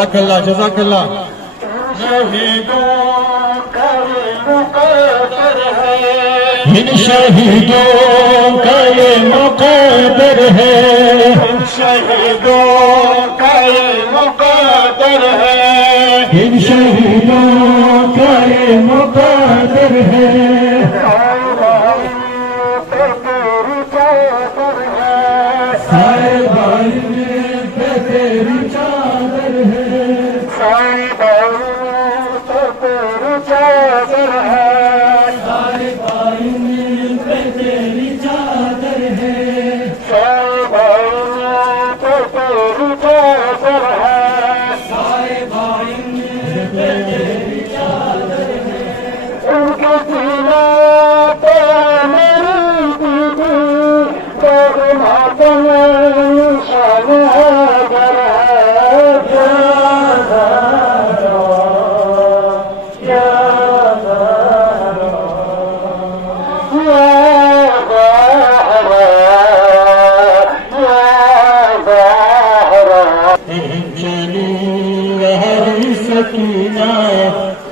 जज़ाकल्लाह जज़ाकल्लाह। इन शहीदों का ये मुक़द्दर है, इन शहीदों का ये मुक़द्दर है, इन शहीदों का ये मुक़द्दर है। सारे भाई पे तेरी चादर है, सारे भाई पे तेरी चादर है, सारे भाई पे तेरी चादर है, सारे भाई पे तेरी चादर है, सारे भाई पे तेरी चादर है। उनके सीने पे मेरी दीदी मातम निशान अगर सकीना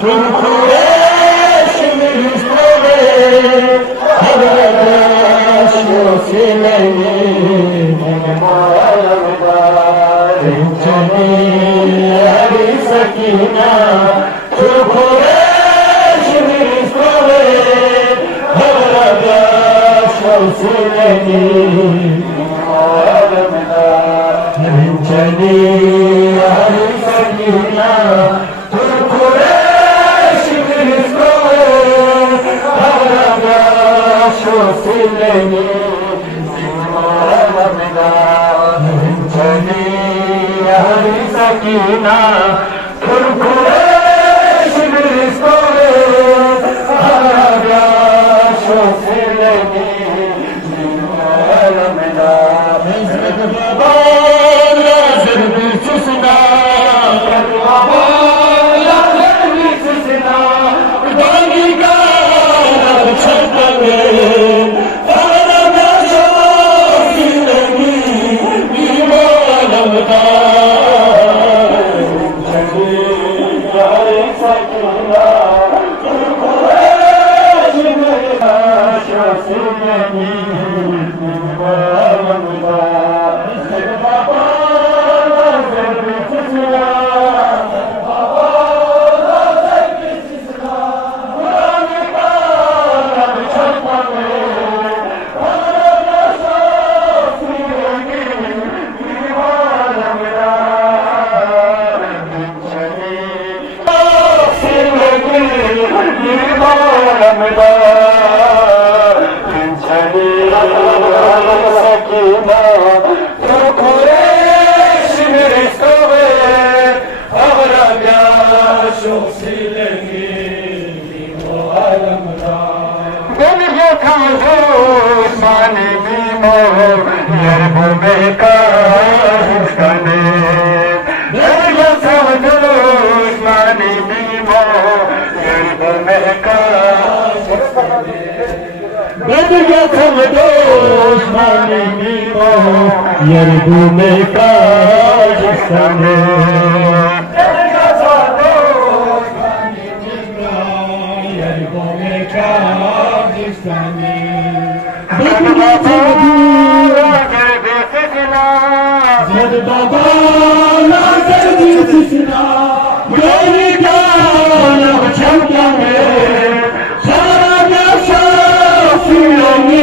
तुम कुरैश में से लगे सकीना तुम कुरैश में से लगे चली सकीना तुम कुरैश में से लगे सकीना तुम कुरैश में से लगे यरबू में काज सने यरबू में काज सने जद बाबा ना जल्दी सिसना गोरी का छमका में सारा नशा सुनोगी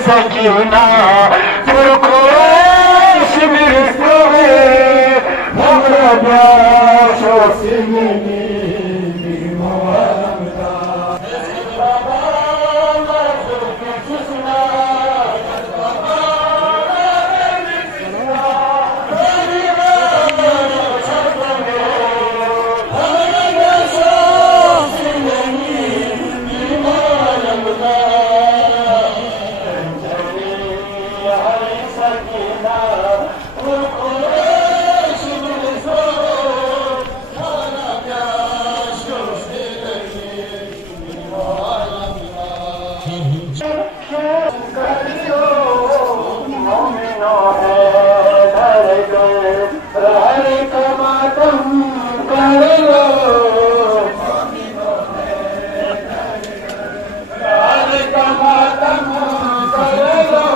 सकीना कुरैश में मोमिनों है डर गए हर का मातम कर लो हर का मातम कर लो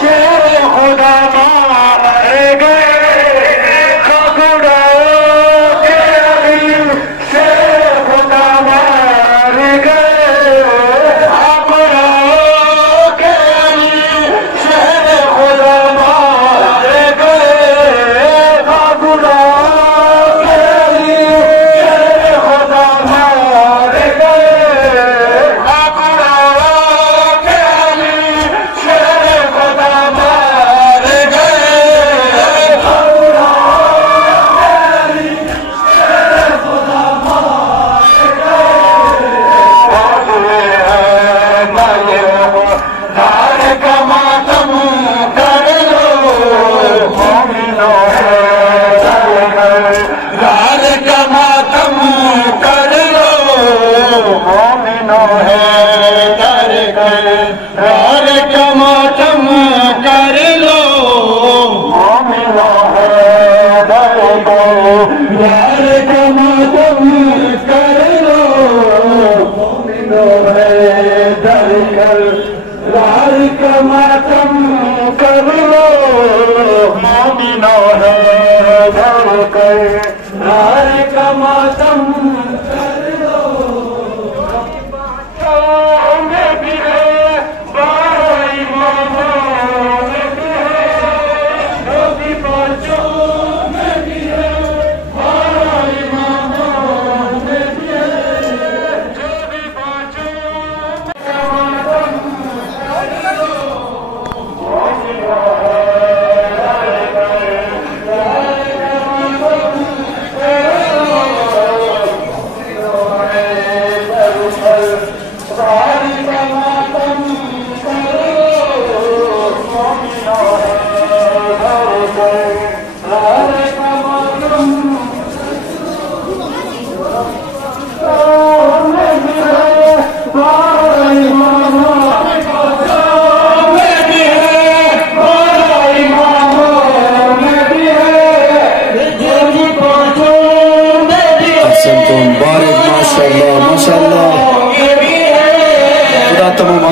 शेर खुदा मार गए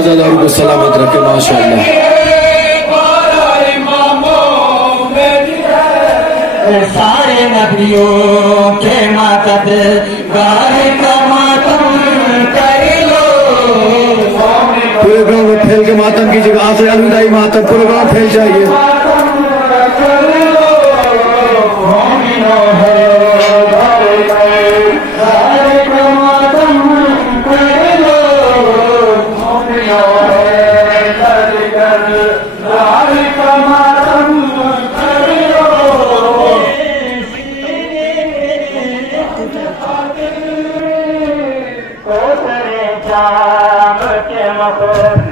आजादारों को सलामत रखे माशाअल्लाह। सारे नबियों के मातब गाहे का मातम कर लो। पूरे गांव में फैल के मातम की जगह आखिरी अलविदाई मातम पूरे गांव फैल जाइए।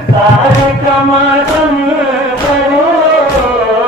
सारे कमातम करो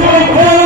जय